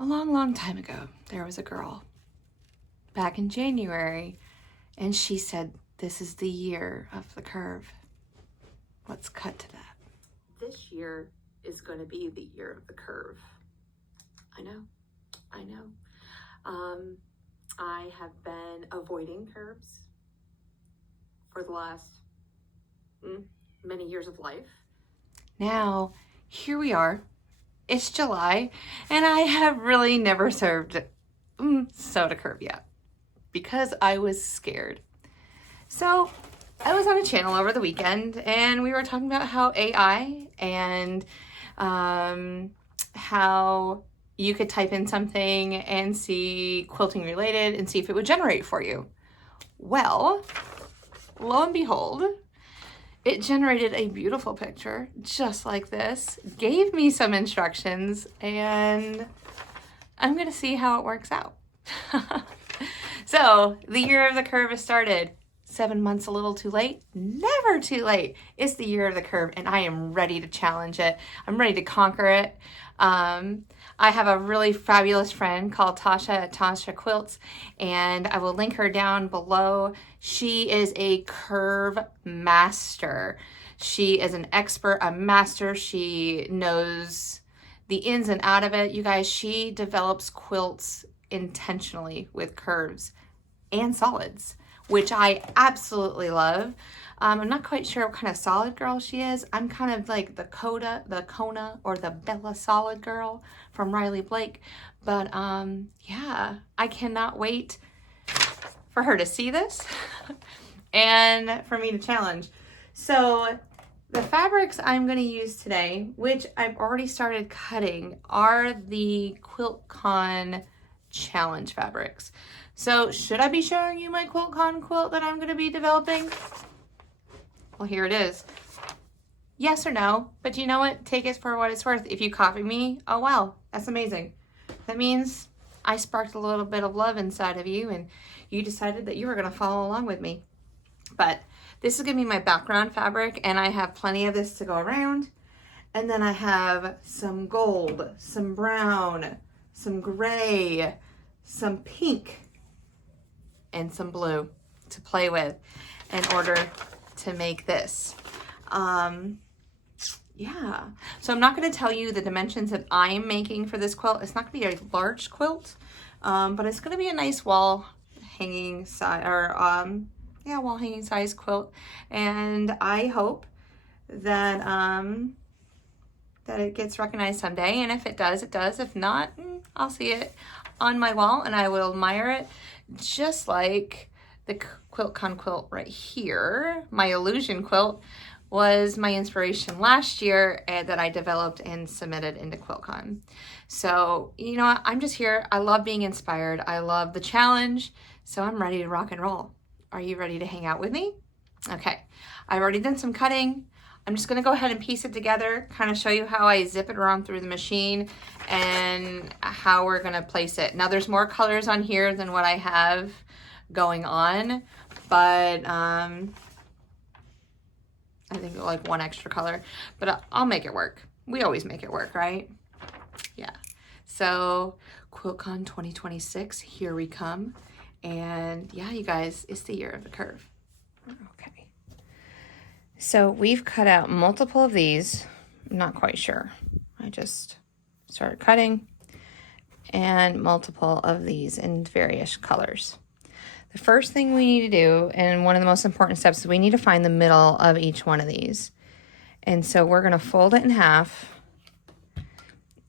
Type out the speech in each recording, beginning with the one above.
A long, long time ago, there was a girl back in January, and she said, "This is the year of the curve." Let's cut to that. This year is going to be the year of the curve. I know. I have been avoiding curves for the last many years of life. Now, here we are. It's July, and I have really never served soda curve yet because I was scared. So I was on a channel over the weekend, and we were talking about how AI and how you could type in something and see quilting related and see if it would generate for you. Well, lo and behold, it generated a beautiful picture just like this, gave me some instructions, and I'm gonna see how it works out. So the year of the curve has started. 7 months a little too late? Never too late. It's the year of the curve, and I am ready to challenge it. I'm ready to conquer it. I have a really fabulous friend called Tasha at Tasha Quilts, and I will link her down below. She is a curve master. She is an expert, a master. She knows the ins and out of it. You guys, she develops quilts intentionally with curves and solids, which I absolutely love. I'm not quite sure what kind of solid girl she is. I'm kind of like the Kona, or the Bella solid girl from Riley Blake. But yeah, I cannot wait for her to see this and for me to challenge. So the fabrics I'm going to use today, which I've already started cutting, are the QuiltCon challenge fabrics. So should I be showing you my QuiltCon quilt that I'm going to be developing? Well, here it is. Yes or no, but you know what? Take it for what it's worth. If you copy me, oh wow, that's amazing. That means I sparked a little bit of love inside of you, and you decided that you were going to follow along with me. But this is going to be my background fabric, and I have plenty of this to go around. And then I have some gold, some brown, some gray, some pink, and some blue to play with in order to make this. Yeah, so I'm not going to tell you the dimensions that I'm making for this quilt. It's not going to be a large quilt, but it's going to be a nice wall hanging size, or wall hanging size quilt. And I hope that that it gets recognized someday. And if it does, it does. If not, I'll see it on my wall and I will admire it, just like the QuiltCon quilt right here. My illusion quilt was my inspiration last year that I developed and submitted into QuiltCon. So, you know what? I'm just here. I love being inspired. I love the challenge. So I'm ready to rock and roll. Are you ready to hang out with me? Okay, I've already done some cutting. I'm just gonna go ahead and piece it together, kind of show you how I zip it around through the machine and how we're gonna place it. Now there's more colors on here than what I have going on, but I think like one extra color, but I'll make it work. We always make it work, right? Yeah. So QuiltCon 2026, here we come. And yeah, you guys, it's the year of the curve. Okay. So we've cut out multiple of these. I'm not quite sure. I just started cutting, and multiple of these in various colors. The first thing we need to do, and one of the most important steps, is we need to find the middle of each one of these. And so we're going to fold it in half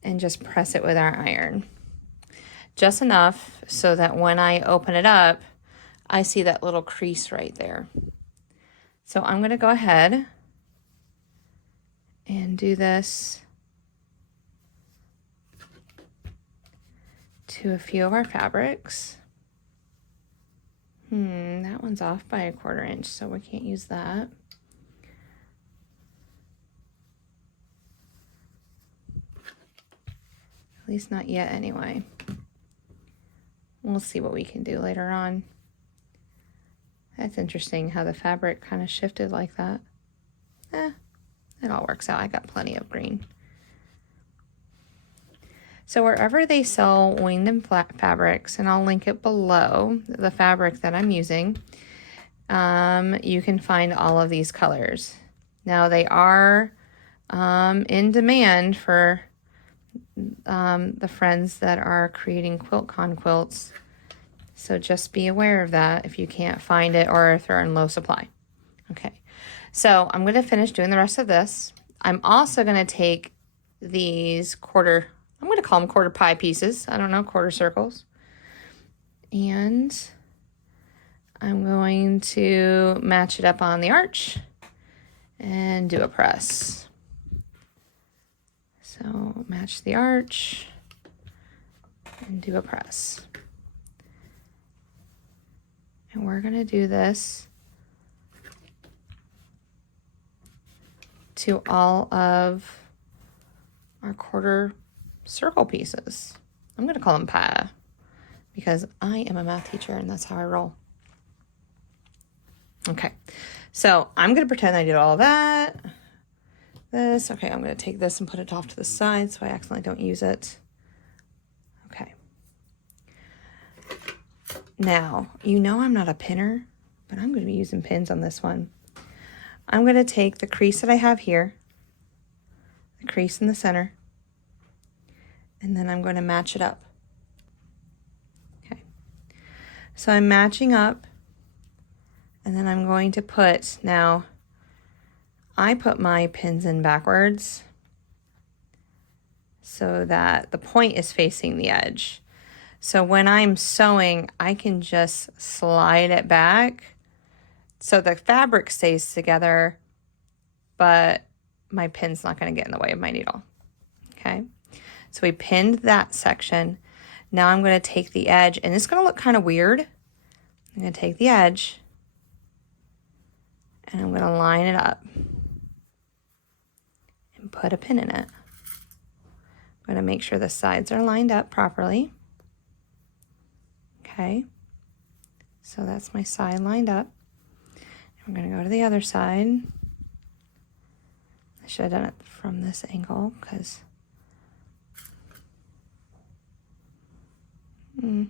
and just press it with our iron. Just enough so that when I open it up, I see that little crease right there. So I'm going to go ahead and do this to a few of our fabrics. That one's off by 1/4 inch, so we can't use that. At least not yet anyway. We'll see what we can do later on. That's interesting how the fabric kind of shifted like that. It all works out. I got plenty of green. So wherever they sell winged and flat fabrics, and I'll link it below, the fabric that I'm using, you can find all of these colors. Now they are in demand for the friends that are creating QuiltCon quilts. So just be aware of that if you can't find it or if they're in low supply. Okay, so I'm going to finish doing the rest of this. I'm also going to take these I'm going to call them quarter pie pieces. I don't know, quarter circles. And I'm going to match it up on the arch and do a press. So match the arch and do a press. And we're going to do this to all of our quarter circle pieces. I'm going to call them pie because I am a math teacher and that's how I roll. Okay, so I'm going to pretend I did all that. Okay, I'm going to take this and put it off to the side so I accidentally don't use it. Okay. Now, you know I'm not a pinner, but I'm going to be using pins on this one. I'm going to take the crease that I have here, the crease in the center, and then I'm going to match it up. Okay. So I'm matching up, and then I'm going to put, now, I put my pins in backwards so that the point is facing the edge. So when I'm sewing, I can just slide it back so the fabric stays together, but my pin's not going to get in the way of my needle. Okay, so we pinned that section. Now I'm going to take the edge, and it's going to look kind of weird. I'm going to take the edge, and I'm going to line it up and put a pin in it. I'm going to make sure the sides are lined up properly. Okay, so that's my side lined up. I'm going to go to the other side. I should have done it from this angle because I'll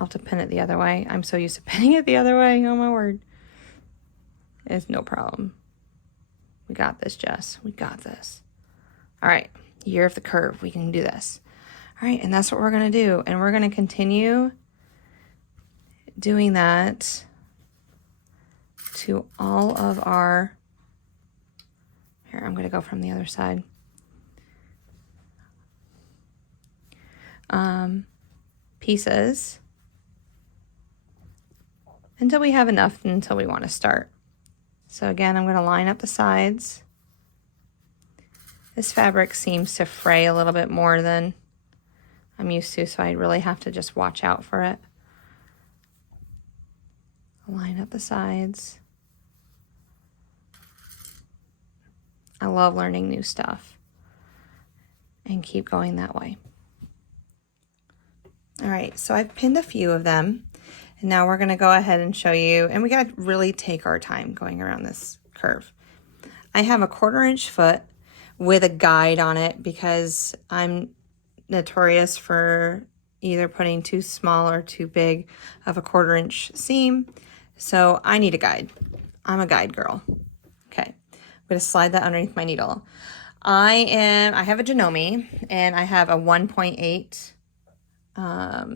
have to pin it the other way. I'm so used to pinning it the other way. Oh my word. It's no problem. We got this, Jess. We got this. All right. Year of the curve. We can do this. All right. And that's what we're going to do. And we're going to continue doing that to all of our, here, I'm going to go from the other side. Pieces until we have enough until we want to start. So again, I'm going to line up the sides. This fabric seems to fray a little bit more than I'm used to, so I really have to just watch out for it. Line up the sides. I love learning new stuff and keep going that way. All right, so I've pinned a few of them, and now we're gonna go ahead and show you, and we gotta really take our time going around this curve. I have a 1/4 inch foot with a guide on it because I'm notorious for either putting too small or too big of a 1/4 inch seam. So I need a guide. I'm a guide girl. Okay, I'm gonna slide that underneath my needle. I have a Janome and I have a 1.8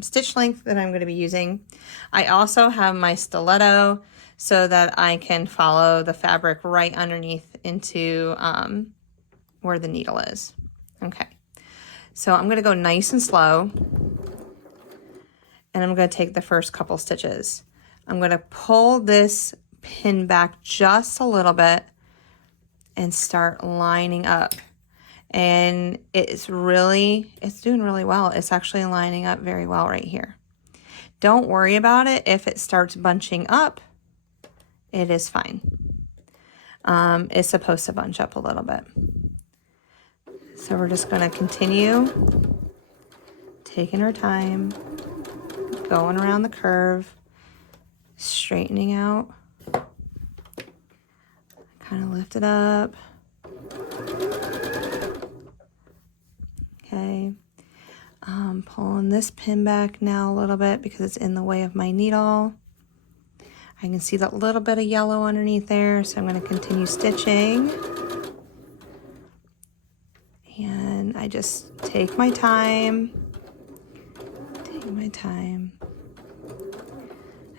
stitch length that I'm going to be using. I also have my stiletto so that I can follow the fabric right underneath into where the needle is. Okay, so I'm going to go nice and slow, and I'm going to take the first couple stitches. I'm going to pull this pin back just a little bit and start lining up. And it's doing really well. It's actually lining up very well right here. Don't worry about it. If it starts bunching up, it is fine. It's supposed to bunch up a little bit. So we're just going to continue taking our time, going around the curve, straightening out. Kind of lift it up. Okay, pulling this pin back now a little bit because it's in the way of my needle. I can see that little bit of yellow underneath there, so I'm going to continue stitching. And I just take my time,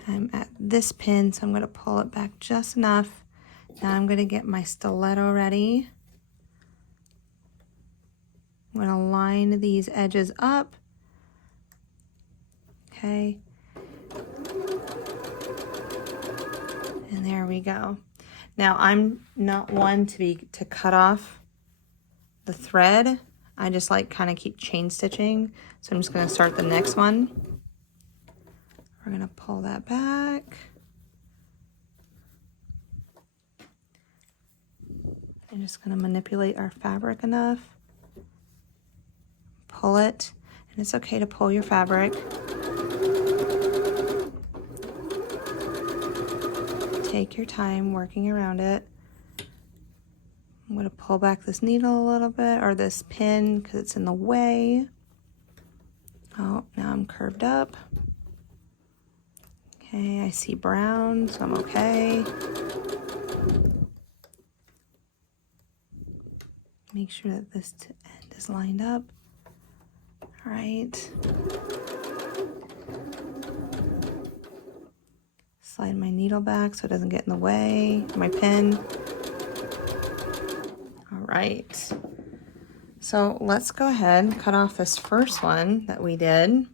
I'm at this pin, so I'm going to pull it back just enough. Now I'm going to get my stiletto ready. I'm going to line these edges up. Okay. And there we go. Now I'm not one to cut off the thread. I just like kind of keep chain stitching. So I'm just going to start the next one. We're going to pull that back. I'm just going to manipulate our fabric enough. Pull it, and it's okay to pull your fabric. Take your time working around it. I'm going to pull back this needle a little bit, or this pin, because it's in the way. Oh, now I'm curved up. Okay, I see brown, so I'm okay. Make sure that this end is lined up. All right. Slide my needle back so it doesn't get in the way, my pin. All right. So let's go ahead and cut off this first one that we did.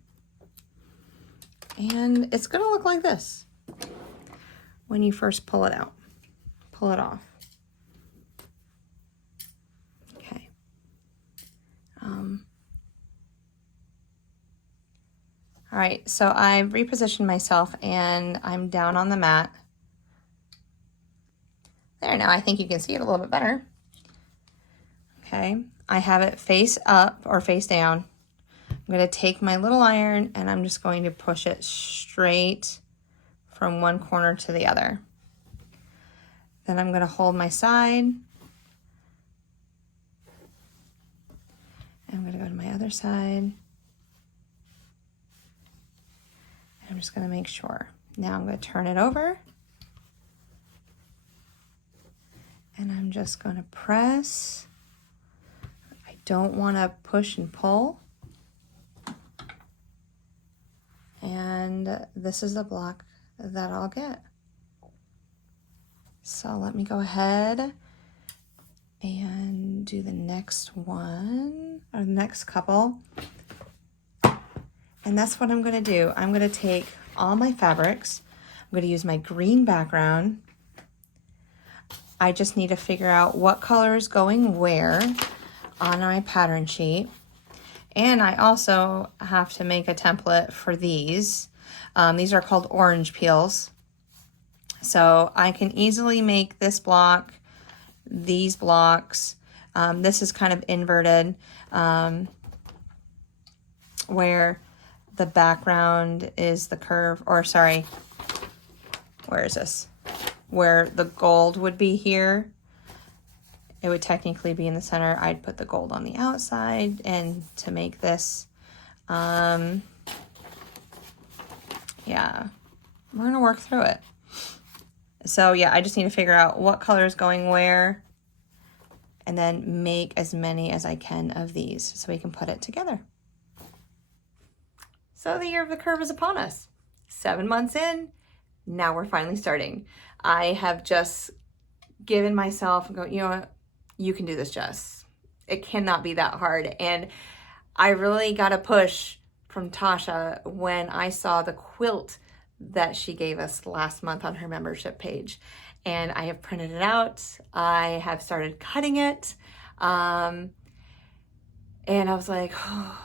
And it's gonna look like this when you first pull it out, pull it off. Okay. All right, so I've repositioned myself and I'm down on the mat. There, now I think you can see it a little bit better. Okay, I have it face up or face down. I'm gonna take my little iron and I'm just going to push it straight from one corner to the other. Then I'm gonna hold my side. I'm gonna go to my other side. I'm just going to make sure. Now I'm going to turn it over. And I'm just going to press. I don't want to push and pull. And this is the block that I'll get. So let me go ahead and do the next one, or the next couple. And that's what I'm going to do. I'm going to take all my fabrics. I'm going to use my green background. I just need to figure out what color is going where on my pattern sheet. And I also have to make a template for these. These are called orange peels. So I can easily make this block, these blocks. This is kind of inverted, where the background is the curve, or sorry, where is this? Where the gold would be here. It would technically be in the center. I'd put the gold on the outside, and to make this, yeah, we're gonna work through it. So yeah, I just need to figure out what color is going where, and then make as many as I can of these so we can put it together. So the year of the curve is upon us. 7 months in, now we're finally starting. I have just given myself, you know what, you can do this, Jess. It cannot be that hard. And I really got a push from Tasha when I saw the quilt that she gave us last month on her membership page. And I have printed it out. I have started cutting it. And I was like, oh.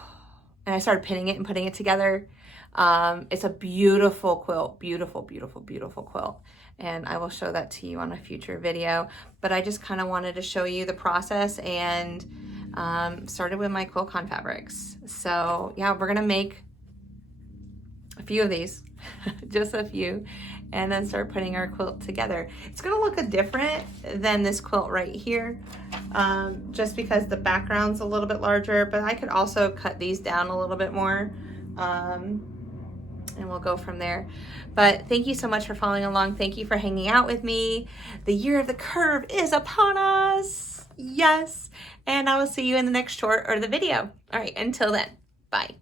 And I started pinning it and putting it together. It's a beautiful quilt, beautiful, beautiful, beautiful quilt. And I will show that to you on a future video. But I just kind of wanted to show you the process, and started with my QuiltCon fabrics. So yeah, we're gonna make a few of these, just a few, and then start putting our quilt together. It's gonna look different than this quilt right here, just because the background's a little bit larger, but I could also cut these down a little bit more, and we'll go from there. But thank you so much for following along. Thank you for hanging out with me. The year of the curve is upon us. Yes. And I will see you in the next short or the video. All right, until then, bye.